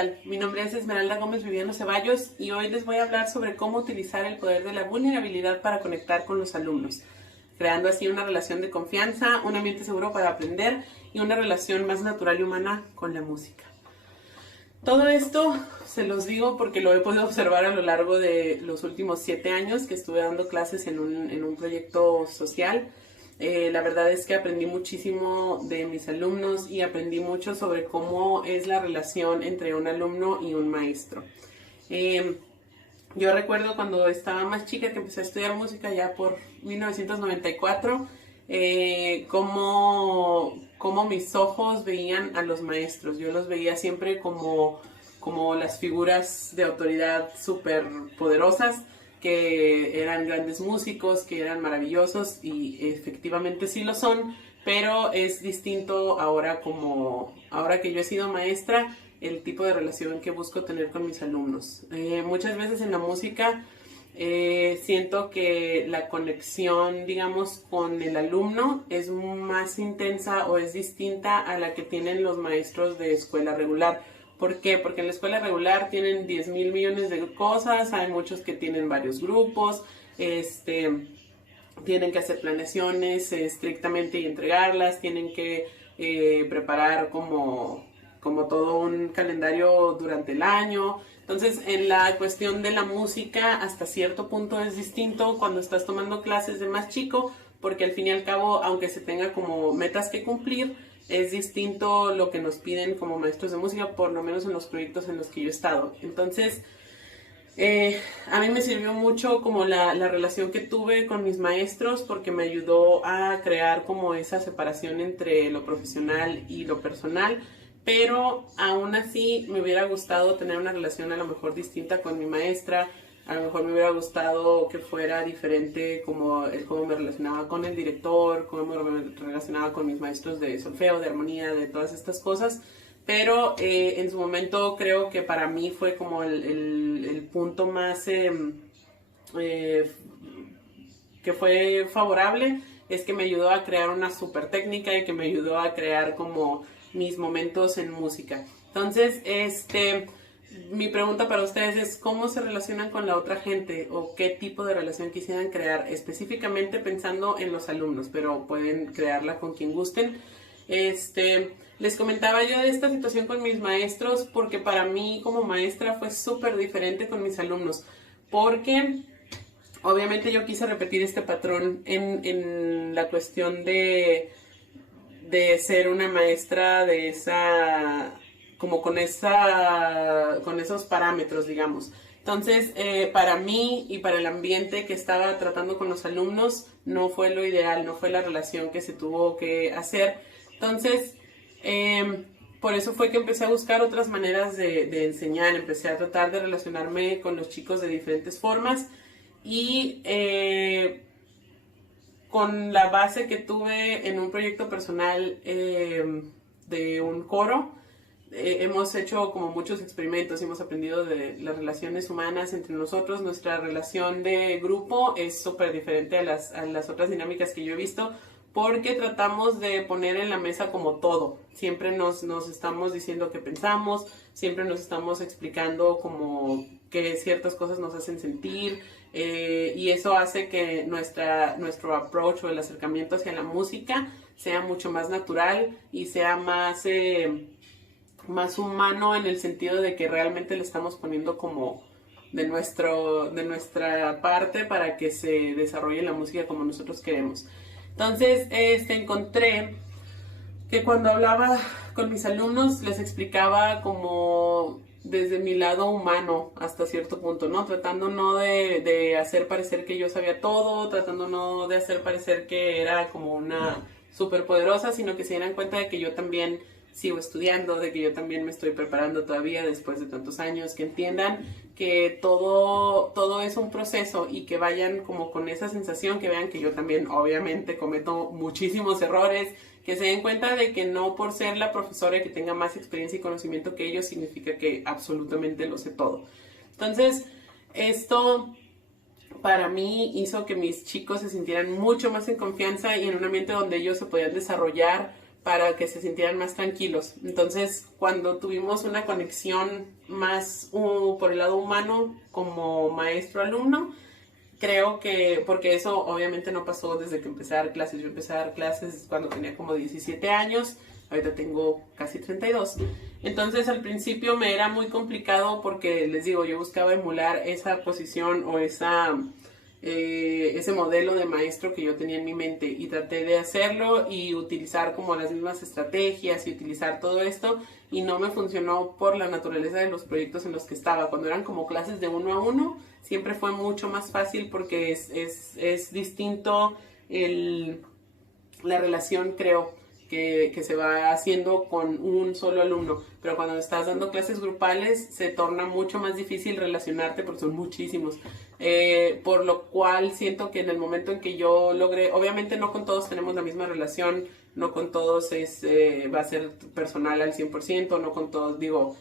tal? Mi nombre es Esmeralda Gómez Viviano Ceballos y hoy les voy a hablar sobre cómo utilizar el poder de la vulnerabilidad para conectar con los alumnos, creando así una relación de confianza, un ambiente seguro para aprender y una relación más natural y humana con la música. Todo esto se los digo porque lo he podido observar a lo largo de los últimos 7 años que estuve dando clases en un proyecto social. La verdad es que aprendí muchísimo de mis alumnos y aprendí mucho sobre cómo es la relación entre un alumno y un maestro. Yo recuerdo cuando estaba más chica que empecé a estudiar música ya por 1994, cómo mis ojos veían a los maestros. Yo los veía siempre como las figuras de autoridad súper poderosas, que eran grandes músicos, que eran maravillosos y efectivamente sí lo son, pero es distinto ahora que yo he sido maestra, el tipo de relación que busco tener con mis alumnos. Muchas veces en la música siento que la conexión, digamos, con el alumno es más intensa o es distinta a la que tienen los maestros de escuela regular. ¿Por qué? Porque en la escuela regular tienen 10,000 millones de cosas, hay muchos que tienen varios grupos, tienen que hacer planeaciones estrictamente y entregarlas, tienen que preparar como todo un calendario durante el año. Entonces, en la cuestión de la música, hasta cierto punto es distinto cuando estás tomando clases de más chico, porque al fin y al cabo, aunque se tenga como metas que cumplir, es distinto lo que nos piden como maestros de música, por lo menos en los proyectos en los que yo he estado. Entonces, a mí me sirvió mucho como la relación que tuve con mis maestros, porque me ayudó a crear como esa separación entre lo profesional y lo personal, pero aún así me hubiera gustado tener una relación a lo mejor distinta con mi maestra. A lo mejor me hubiera gustado que fuera diferente cómo me relacionaba con el director, cómo me relacionaba con mis maestros de solfeo, de armonía, de todas estas cosas. Pero en su momento creo que para mí fue como el punto más que fue favorable, es que me ayudó a crear una super técnica y que me ayudó a crear como mis momentos en música. Entonces, mi pregunta para ustedes es ¿cómo se relacionan con la otra gente o qué tipo de relación quisieran crear? Específicamente pensando en los alumnos, pero pueden crearla con quien gusten. Les comentaba yo de esta situación con mis maestros porque para mí como maestra fue súper diferente con mis alumnos, porque obviamente yo quise repetir este patrón en la cuestión de ser una maestra de esa, como con esos parámetros, digamos. Entonces, para mí y para el ambiente que estaba tratando con los alumnos, no fue lo ideal, no fue la relación que se tuvo que hacer. Entonces, por eso fue que empecé a buscar otras maneras de enseñar, empecé a tratar de relacionarme con los chicos de diferentes formas y con la base que tuve en un proyecto personal de un coro, hemos hecho como muchos experimentos y hemos aprendido de las relaciones humanas entre nosotros. Nuestra relación de grupo es súper diferente a las otras dinámicas que yo he visto, porque tratamos de poner en la mesa como todo. Siempre nos estamos diciendo qué pensamos, siempre nos estamos explicando como que ciertas cosas nos hacen sentir, y eso hace que nuestro approach o el acercamiento hacia la música sea mucho más natural y sea más humano, en el sentido de que realmente le estamos poniendo como de nuestra parte para que se desarrolle la música como nosotros queremos. Entonces, encontré que cuando hablaba con mis alumnos les explicaba como desde mi lado humano hasta cierto punto, ¿no? Tratando no de hacer parecer que yo sabía todo, tratando no de hacer parecer que era como una superpoderosa, sino que se dieran cuenta de que yo también sigo estudiando, de que yo también me estoy preparando todavía después de tantos años, que entiendan que todo es un proceso y que vayan como con esa sensación, que vean que yo también obviamente cometo muchísimos errores, que se den cuenta de que no por ser la profesora que tenga más experiencia y conocimiento que ellos significa que absolutamente lo sé todo. Entonces, esto para mí hizo que mis chicos se sintieran mucho más en confianza y en un ambiente donde ellos se podían desarrollar para que se sintieran más tranquilos. Entonces, cuando tuvimos una conexión más por el lado humano como maestro-alumno, creo que, porque eso obviamente no pasó desde que empecé a dar clases. Yo empecé a dar clases cuando tenía como 17 años, ahorita tengo casi 32. Entonces al principio me era muy complicado porque, les digo, yo buscaba emular esa posición o ese modelo de maestro que yo tenía en mi mente, y traté de hacerlo y utilizar como las mismas estrategias y utilizar todo esto, y no me funcionó por la naturaleza de los proyectos en los que estaba. Cuando eran como clases de 1 a 1 siempre fue mucho más fácil porque es distinto la relación, creo, que se va haciendo con un solo alumno. Pero cuando estás dando clases grupales se torna mucho más difícil relacionarte porque son muchísimos. Por lo cual siento que en el momento en que yo logré, obviamente no con todos tenemos la misma relación, no con todos va a ser personal al 100%, no con todos, digo,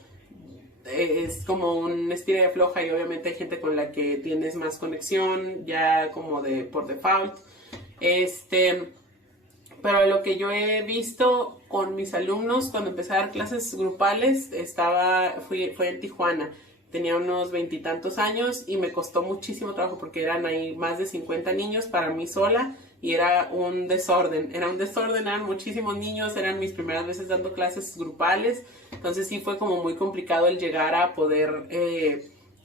es como un estira y afloja, y obviamente hay gente con la que tienes más conexión ya como por default. Pero lo que yo he visto con mis alumnos cuando empecé a dar clases grupales, fue en Tijuana. Tenía unos 20 y tantos años y me costó muchísimo trabajo porque eran ahí más de 50 niños para mí sola, y era un desorden, eran muchísimos niños, eran mis primeras veces dando clases grupales. Entonces sí fue como muy complicado el llegar a poder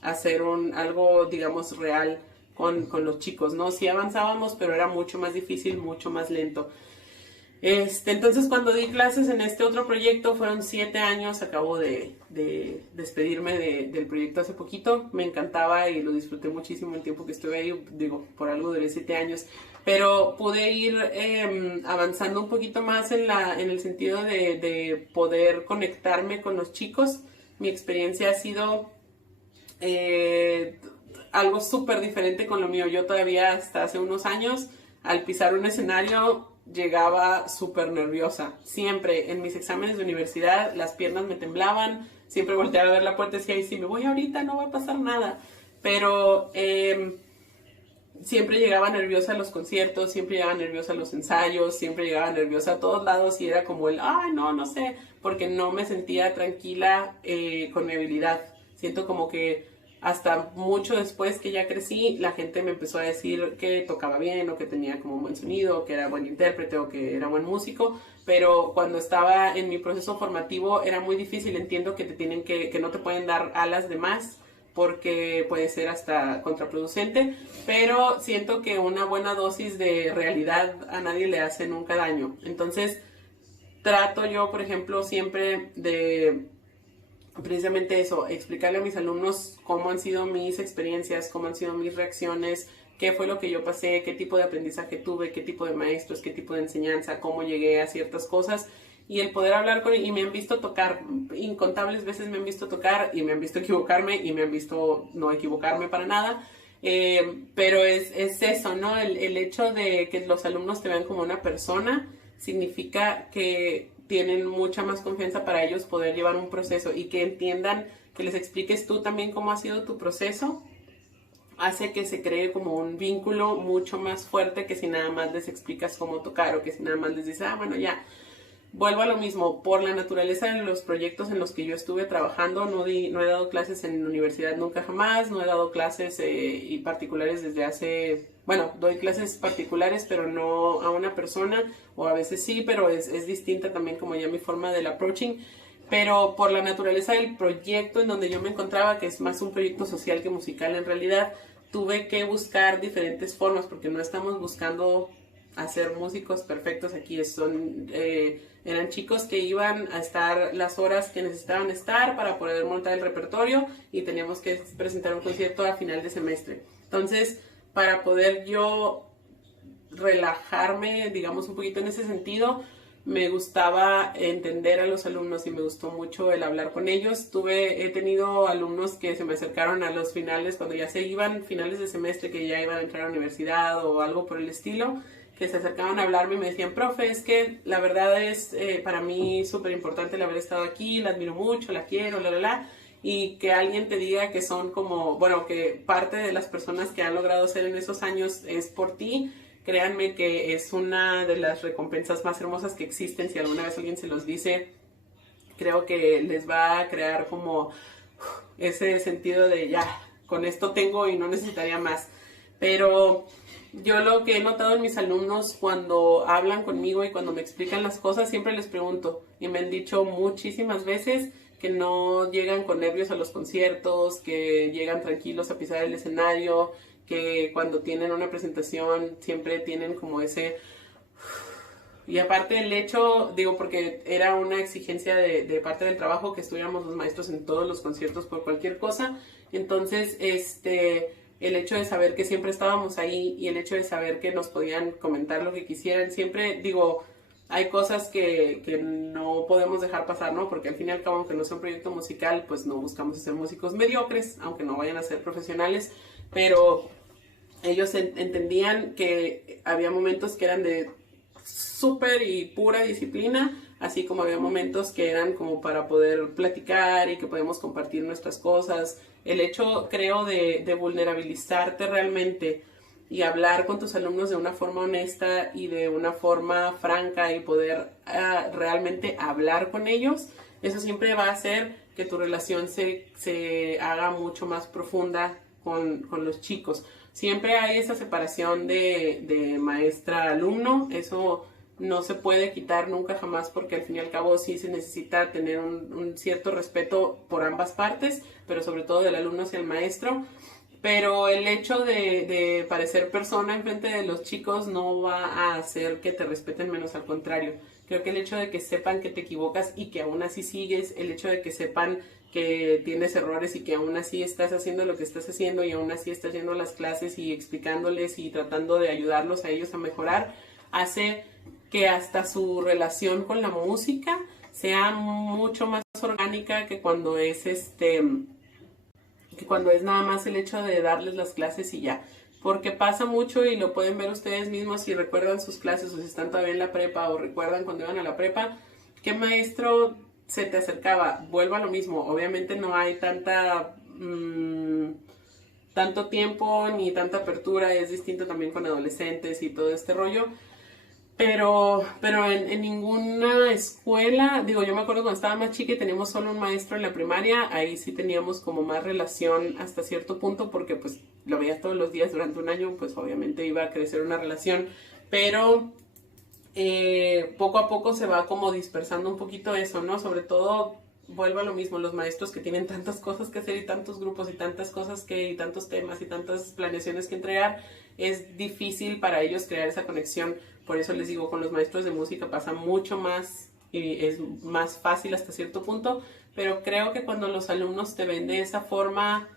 hacer algo, digamos, real con los chicos, ¿no? Sí avanzábamos, pero era mucho más difícil, mucho más lento. Entonces cuando di clases en este otro proyecto fueron 7 años, acabo de despedirme del proyecto hace poquito. Me encantaba y lo disfruté muchísimo el tiempo que estuve ahí, digo, por algo duré 7 años, pero pude ir avanzando un poquito más en el sentido de poder conectarme con los chicos. Mi experiencia ha sido algo súper diferente con lo mío. Yo todavía hasta hace unos años, al pisar un escenario, llegaba súper nerviosa. Siempre en mis exámenes de universidad las piernas me temblaban, siempre volteaba a ver la puerta y decía, si me voy ahorita no va a pasar nada. Pero siempre llegaba nerviosa a los conciertos, siempre llegaba nerviosa a los ensayos, siempre llegaba nerviosa a todos lados, y era como no sé, porque no me sentía tranquila con mi habilidad. Siento como que hasta mucho después que ya crecí, la gente me empezó a decir que tocaba bien, o que tenía como buen sonido, o que era buen intérprete, o que era buen músico. Pero cuando estaba en mi proceso formativo era muy difícil. Entiendo que que no te pueden dar alas de más, porque puede ser hasta contraproducente, pero siento que una buena dosis de realidad a nadie le hace nunca daño. Entonces trato yo, por ejemplo, siempre de precisamente eso, explicarle a mis alumnos cómo han sido mis experiencias, cómo han sido mis reacciones, qué fue lo que yo pasé, qué tipo de aprendizaje tuve, qué tipo de maestros, qué tipo de enseñanza, cómo llegué a ciertas cosas, y el poder hablar y me han visto tocar, incontables veces me han visto tocar, y me han visto equivocarme, y me han visto no equivocarme para nada. Pero es eso, ¿no? El hecho de que los alumnos te vean como una persona significa que tienen mucha más confianza para ellos poder llevar un proceso, y que entiendan, que les expliques tú también cómo ha sido tu proceso, hace que se cree como un vínculo mucho más fuerte que si nada más les explicas cómo tocar, o que si nada más les dices, bueno, ya. Vuelvo a lo mismo, por la naturaleza de los proyectos en los que yo estuve trabajando, no he dado clases en universidad nunca jamás, no he dado clases y particulares desde doy clases particulares, pero no a una persona, o a veces sí, pero es distinta también como ya mi forma del approaching. Pero por la naturaleza del proyecto en donde yo me encontraba, que es más un proyecto social que musical en realidad, tuve que buscar diferentes formas, porque no estamos buscando hacer músicos perfectos aquí. Eran chicos que iban a estar las horas que necesitaban estar para poder montar el repertorio, y teníamos que presentar un concierto a final de semestre. Entonces, para poder yo relajarme, digamos, un poquito en ese sentido, me gustaba entender a los alumnos, y me gustó mucho el hablar con ellos. He tenido alumnos que se me acercaron a los finales, cuando ya se iban, finales de semestre, que ya iban a entrar a la universidad o algo por el estilo, que se acercaban a hablarme y me decían, profe, es que la verdad es para mí súper importante el haber estado aquí, la admiro mucho, la quiero, y que alguien te diga que son como, que parte de las personas que han logrado ser en esos años es por ti, créanme que es una de las recompensas más hermosas que existen. Si alguna vez alguien se los dice, creo que les va a crear como ese sentido de ya, con esto tengo y no necesitaría más. Pero yo lo que he notado en mis alumnos cuando hablan conmigo y cuando me explican las cosas, siempre les pregunto, y me han dicho muchísimas veces que no llegan con nervios a los conciertos, que llegan tranquilos a pisar el escenario, que cuando tienen una presentación siempre tienen como ese... Y aparte el hecho, digo, porque era una exigencia de parte del trabajo que estuviéramos los maestros en todos los conciertos por cualquier cosa, entonces el hecho de saber que siempre estábamos ahí y el hecho de saber que nos podían comentar lo que quisieran, siempre digo, hay cosas que no podemos dejar pasar, ¿no? Porque al fin y al cabo, aunque no sea un proyecto musical, pues no buscamos ser músicos mediocres, aunque no vayan a ser profesionales, pero ellos entendían que había momentos que eran de súper y pura disciplina, así como había momentos que eran como para poder platicar y que podemos compartir nuestras cosas. El hecho, creo, de vulnerabilizarte realmente y hablar con tus alumnos de una forma honesta y de una forma franca y poder realmente hablar con ellos, eso siempre va a hacer que tu relación se haga mucho más profunda con los chicos. Siempre hay esa separación de maestra-alumno, eso no se puede quitar nunca jamás porque al fin y al cabo sí se necesita tener un cierto respeto por ambas partes, pero sobre todo del alumno hacia el maestro. Pero el hecho de parecer persona enfrente de los chicos no va a hacer que te respeten menos, al contrario. Creo que el hecho de que sepan que te equivocas y que aún así sigues, el hecho de que sepan que tienes errores y que aún así estás haciendo lo que estás haciendo y aún así estás yendo a las clases y explicándoles y tratando de ayudarlos a ellos a mejorar, hace que hasta su relación con la música sea mucho más orgánica que cuando es nada más el hecho de darles las clases y ya. Porque pasa mucho y lo pueden ver ustedes mismos si recuerdan sus clases o si están todavía en la prepa o recuerdan cuando iban a la prepa, ¿qué maestro se te acercaba? Vuelvo a lo mismo, obviamente no hay tanto tiempo ni tanta apertura, es distinto también con adolescentes y todo este rollo. Pero en ninguna escuela, digo, yo me acuerdo cuando estaba más chica y teníamos solo un maestro en la primaria, ahí sí teníamos como más relación hasta cierto punto porque pues lo veías todos los días durante un año, pues obviamente iba a crecer una relación, pero poco a poco se va como dispersando un poquito eso, ¿no? Sobre todo, vuelvo a lo mismo, los maestros que tienen tantas cosas que hacer y tantos grupos y tantas cosas y tantos temas y tantas planeaciones que entregar, es difícil para ellos crear esa conexión. Por eso les digo, con los maestros de música pasa mucho más y es más fácil hasta cierto punto, pero creo que cuando los alumnos te ven de esa forma,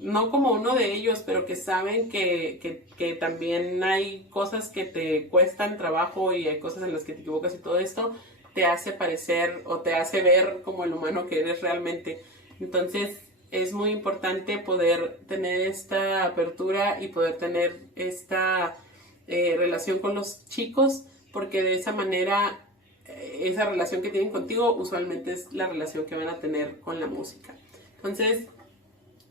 no como uno de ellos, pero que saben que también hay cosas que te cuestan trabajo y hay cosas en las que te equivocas y todo esto, te hace parecer o te hace ver como el humano que eres realmente. Entonces es muy importante poder tener esta apertura y poder tener esta relación con los chicos, porque de esa manera esa relación que tienen contigo usualmente es la relación que van a tener con la música. Entonces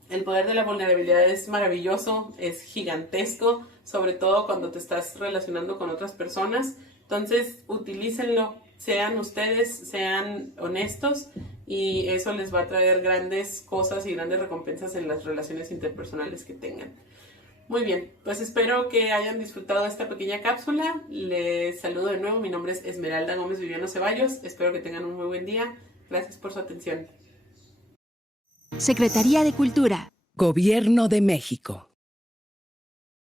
el poder de la vulnerabilidad es maravilloso, es gigantesco, sobre todo cuando te estás relacionando con otras personas. Entonces utilícenlo, sean ustedes, sean honestos y eso les va a traer grandes cosas y grandes recompensas en las relaciones interpersonales que tengan. Muy bien, pues espero que hayan disfrutado de esta pequeña cápsula. Les saludo de nuevo, mi nombre es Esmeralda Gómez Viviano Ceballos. Espero que tengan un muy buen día. Gracias por su atención. Secretaría de Cultura. Gobierno de México.